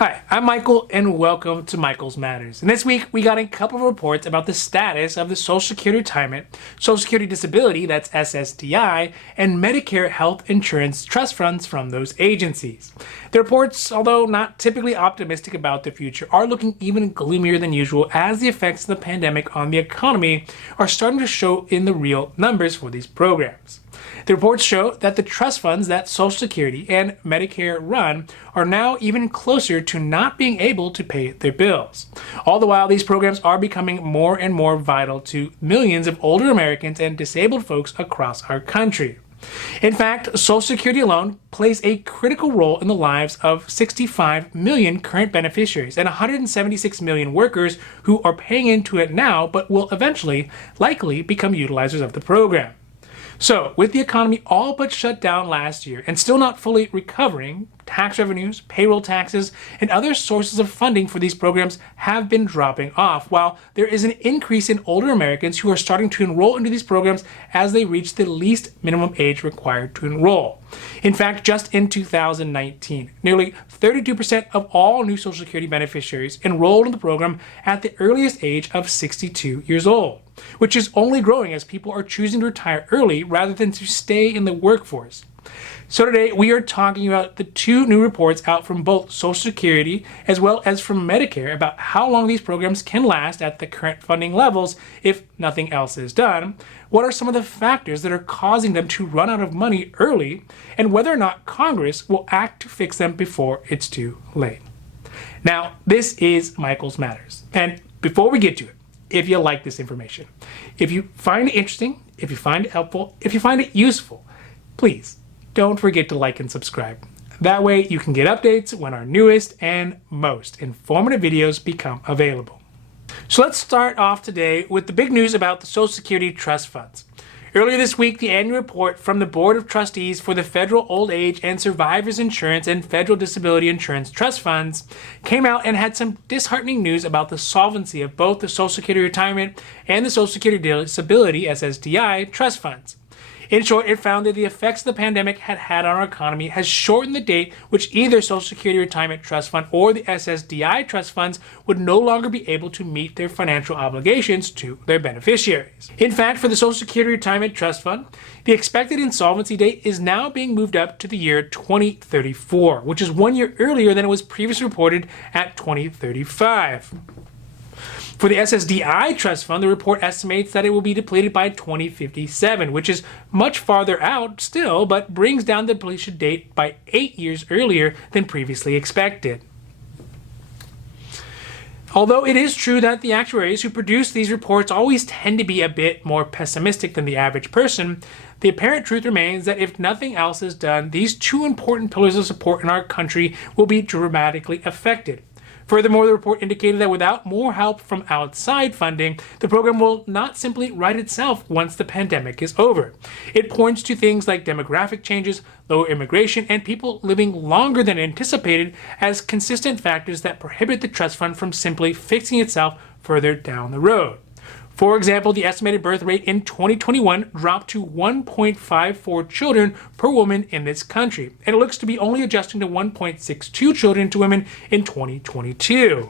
Hi, I'm Michael and welcome to Michael's Matters. And this week we got a couple of reports about the status of the Social Security Retirement, Social Security Disability, that's SSDI, and Medicare Health Insurance Trust Funds from those agencies. The reports, although not typically optimistic about the future, are looking even gloomier than usual as the effects of the pandemic on the economy are starting to show in the real numbers for these programs. The reports show that the trust funds that Social Security and Medicare run are now even closer to not being able to pay their bills. All the while, these programs are becoming more and more vital to millions of older Americans and disabled folks across our country. In fact, Social Security alone plays a critical role in the lives of 65 million current beneficiaries and 176 million workers who are paying into it now but will eventually likely become utilizers of the program. So, with the economy all but shut down last year and still not fully recovering, tax revenues, payroll taxes, and other sources of funding for these programs have been dropping off, while there is an increase in older Americans who are starting to enroll into these programs as they reach the least minimum age required to enroll. In fact, just in 2019, nearly 32% of all new Social Security beneficiaries enrolled in the program at the earliest age of 62 years old, which is only growing as people are choosing to retire early rather than to stay in the workforce. So today we are talking about the two new reports out from both Social Security as well as from Medicare about how long these programs can last at the current funding levels if nothing else is done, what are some of the factors that are causing them to run out of money early, and whether or not Congress will act to fix them before it's too late. Now, this is Michael's Matters, and before we get to it, if you like this information, if you find it interesting, if you find it helpful, if you find it useful, please don't forget to like and subscribe. That way you can get updates when our newest and most informative videos become available. So let's start off today with the big news about the Social Security Trust Funds. Earlier this week, the annual report from the Board of Trustees for the Federal Old Age and Survivors Insurance and Federal Disability Insurance Trust Funds came out and had some disheartening news about the solvency of both the Social Security Retirement and the Social Security Disability SSDI trust funds. In short, it found that the effects the pandemic had on our economy has shortened the date which either Social Security Retirement Trust Fund or the SSDI trust funds would no longer be able to meet their financial obligations to their beneficiaries. In fact, for the Social Security Retirement Trust Fund, the expected insolvency date is now being moved up to the year 2034, which is 1 year earlier than it was previously reported at 2035. For the SSDI Trust Fund, the report estimates that it will be depleted by 2057, which is much farther out still, but brings down the depletion date by 8 years earlier than previously expected. Although it is true that the actuaries who produce these reports always tend to be a bit more pessimistic than the average person, the apparent truth remains that if nothing else is done, these two important pillars of support in our country will be dramatically affected. Furthermore, the report indicated that without more help from outside funding, the program will not simply right itself once the pandemic is over. It points to things like demographic changes, lower immigration, and people living longer than anticipated as consistent factors that prohibit the trust fund from simply fixing itself further down the road. For example, the estimated birth rate in 2021 dropped to 1.54 children per woman in this country, and it looks to be only adjusting to 1.62 children to women in 2022.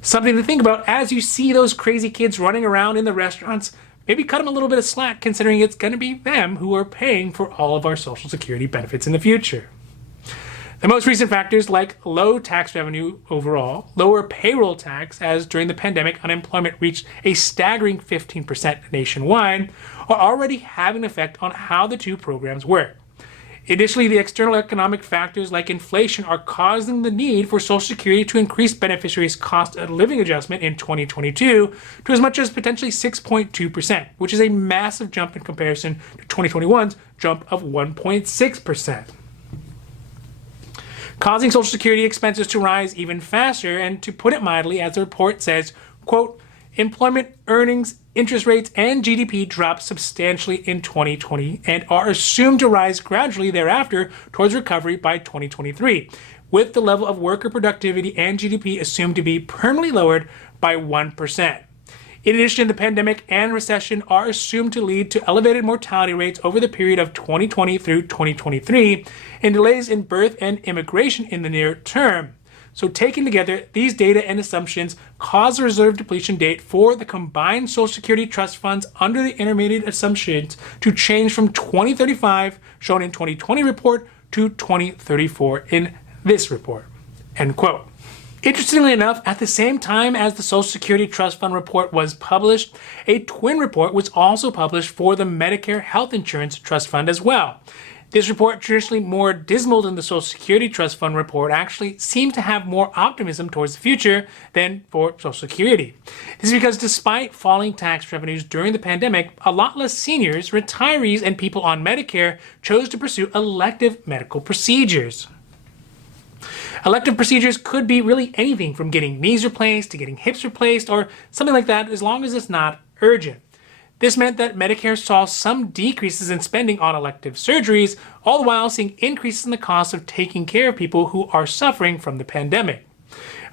Something to think about as you see those crazy kids running around in the restaurants. Maybe cut them a little bit of slack, considering it's going to be them who are paying for all of our Social Security benefits in the future. The most recent factors like low tax revenue overall, lower payroll tax as during the pandemic unemployment reached a staggering 15% nationwide, are already having an effect on how the two programs work. Additionally, the external economic factors like inflation are causing the need for Social Security to increase beneficiaries' cost of living adjustment in 2022 to as much as potentially 6.2%, which is a massive jump in comparison to 2021's jump of 1.6%. Causing Social Security expenses to rise even faster, and to put it mildly, as the report says, quote, employment, earnings, interest rates, and GDP dropped substantially in 2020 and are assumed to rise gradually thereafter towards recovery by 2023, with the level of worker productivity and GDP assumed to be permanently lowered by 1%. In addition, the pandemic and recession are assumed to lead to elevated mortality rates over the period of 2020 through 2023 and delays in birth and immigration in the near term. So taken together, these data and assumptions cause the reserve depletion date for the combined Social Security trust funds under the intermediate assumptions to change from 2035, shown in 2020 report, to 2034 in this report. End quote. Interestingly enough, at the same time as the Social Security Trust Fund report was published, a twin report was also published for the Medicare Health Insurance Trust Fund as well. This report, traditionally more dismal than the Social Security Trust Fund report, actually seems to have more optimism towards the future than for Social Security. This is because despite falling tax revenues during the pandemic, a lot less seniors, retirees, and people on Medicare chose to pursue elective medical procedures. Elective procedures could be really anything from getting knees replaced to getting hips replaced or something like that, as long as it's not urgent. This meant that Medicare saw some decreases in spending on elective surgeries, all the while seeing increases in the cost of taking care of people who are suffering from the pandemic.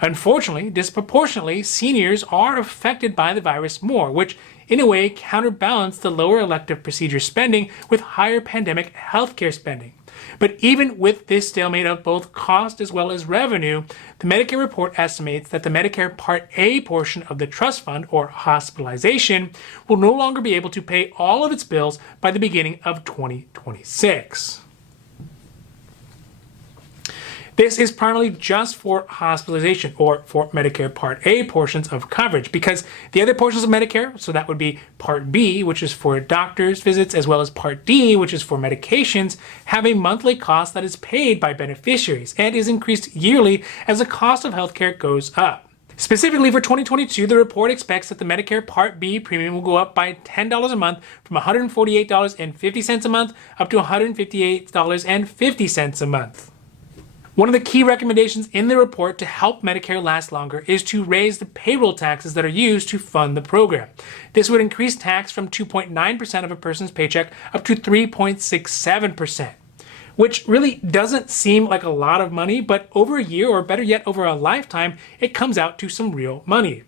Unfortunately, disproportionately, seniors are affected by the virus more, which in a way counterbalanced the lower elective procedure spending with higher pandemic healthcare spending. But even with this stalemate of both cost as well as revenue, the Medicare report estimates that the Medicare Part A portion of the trust fund, or hospitalization, will no longer be able to pay all of its bills by the beginning of 2026. This is primarily just for hospitalization or for Medicare Part A portions of coverage, because the other portions of Medicare, so that would be Part B, which is for doctor's visits, as well as Part D, which is for medications, have a monthly cost that is paid by beneficiaries and is increased yearly as the cost of healthcare goes up. Specifically for 2022, the report expects that the Medicare Part B premium will go up by $10 a month from $148.50 a month up to $158.50 a month. One of the key recommendations in the report to help Medicare last longer is to raise the payroll taxes that are used to fund the program. This would increase tax from 2.9% of a person's paycheck up to 3.67%, which really doesn't seem like a lot of money, but over a year, or better yet, over a lifetime, it comes out to some real money.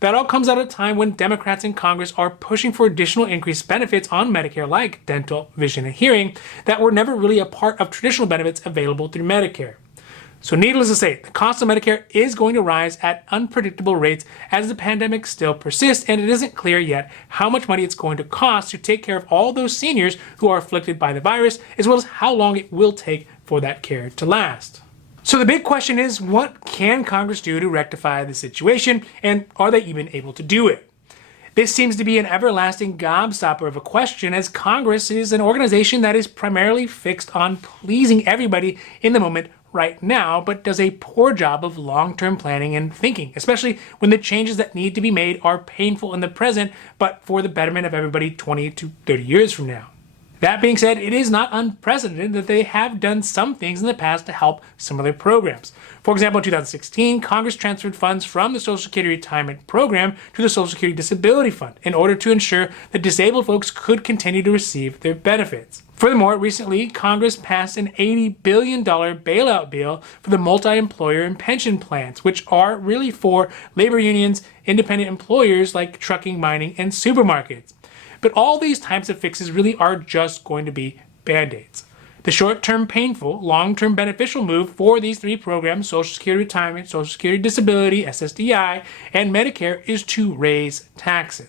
That all comes at a time when Democrats in Congress are pushing for additional increased benefits on Medicare, like dental, vision, and hearing, that were never really a part of traditional benefits available through Medicare. So needless to say, the cost of Medicare is going to rise at unpredictable rates as the pandemic still persists, and it isn't clear yet how much money it's going to cost to take care of all those seniors who are afflicted by the virus, as well as how long it will take for that care to last. So the big question is, what can Congress do to rectify the situation, and are they even able to do it? This seems to be an everlasting gobstopper of a question, as Congress is an organization that is primarily fixed on pleasing everybody in the moment right now, but does a poor job of long-term planning and thinking, especially when the changes that need to be made are painful in the present, but for the betterment of everybody 20 to 30 years from now. That being said, it is not unprecedented that they have done some things in the past to help some of their programs. For example, in 2016, Congress transferred funds from the Social Security Retirement Program to the Social Security Disability Fund in order to ensure that disabled folks could continue to receive their benefits. Furthermore, recently, Congress passed an $80 billion bailout bill for the multi-employer and pension plans, which are really for labor unions, independent employers like trucking, mining, and supermarkets. But all these types of fixes really are just going to be band-aids. The short-term painful, long-term beneficial move for these three programs, Social Security Retirement, Social Security Disability, SSDI, and Medicare, is to raise taxes.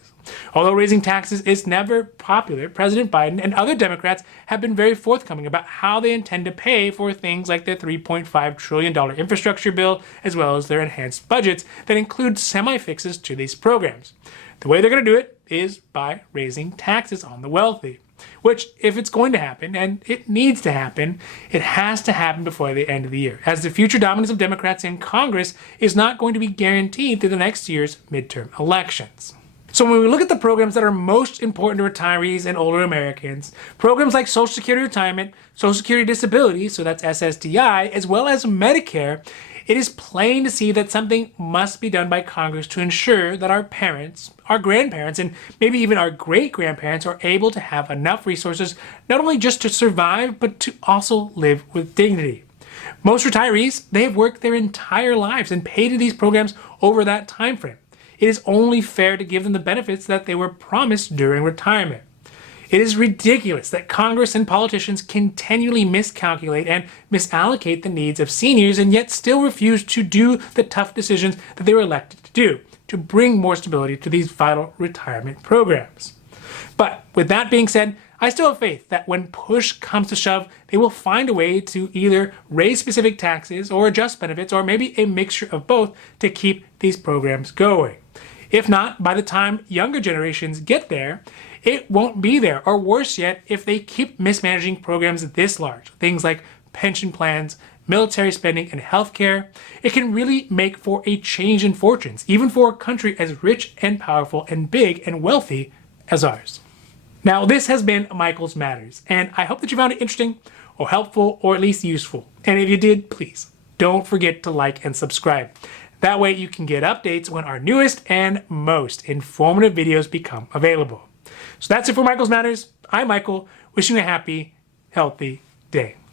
Although raising taxes is never popular, President Biden and other Democrats have been very forthcoming about how they intend to pay for things like their $3.5 trillion infrastructure bill, as well as their enhanced budgets that include semi-fixes to these programs. The way they're going to do it is by raising taxes on the wealthy, which, if it's going to happen, and it needs to happen, it has to happen before the end of the year, as the future dominance of Democrats in Congress is not going to be guaranteed through the next year's midterm elections. So when we look at the programs that are most important to retirees and older Americans, programs like Social Security Retirement, Social Security Disability, so that's SSDI, as well as Medicare, it is plain to see that something must be done by Congress to ensure that our parents, our grandparents, and maybe even our great-grandparents are able to have enough resources not only just to survive, but to also live with dignity. Most retirees, they have worked their entire lives and paid into these programs over that time frame. it is only fair to give them the benefits that they were promised during retirement. It is ridiculous that Congress and politicians continually miscalculate and misallocate the needs of seniors and yet still refuse to do the tough decisions that they were elected to do to bring more stability to these vital retirement programs. But with that being said, I still have faith that when push comes to shove, they will find a way to either raise specific taxes or adjust benefits or maybe a mixture of both to keep these programs going. If not, by the time younger generations get there, it won't be there. Or worse yet, if they keep mismanaging programs this large, things like pension plans, military spending, and healthcare, it can really make for a change in fortunes, even for a country as rich and powerful and big and wealthy as ours. Now, this has been Michael's Matters, and I hope that you found it interesting or helpful or at least useful. And if you did, please don't forget to like and subscribe. That way you can get updates when our newest and most informative videos become available. So that's it for Michael's Matters. I'm Michael, wishing you a happy, healthy day.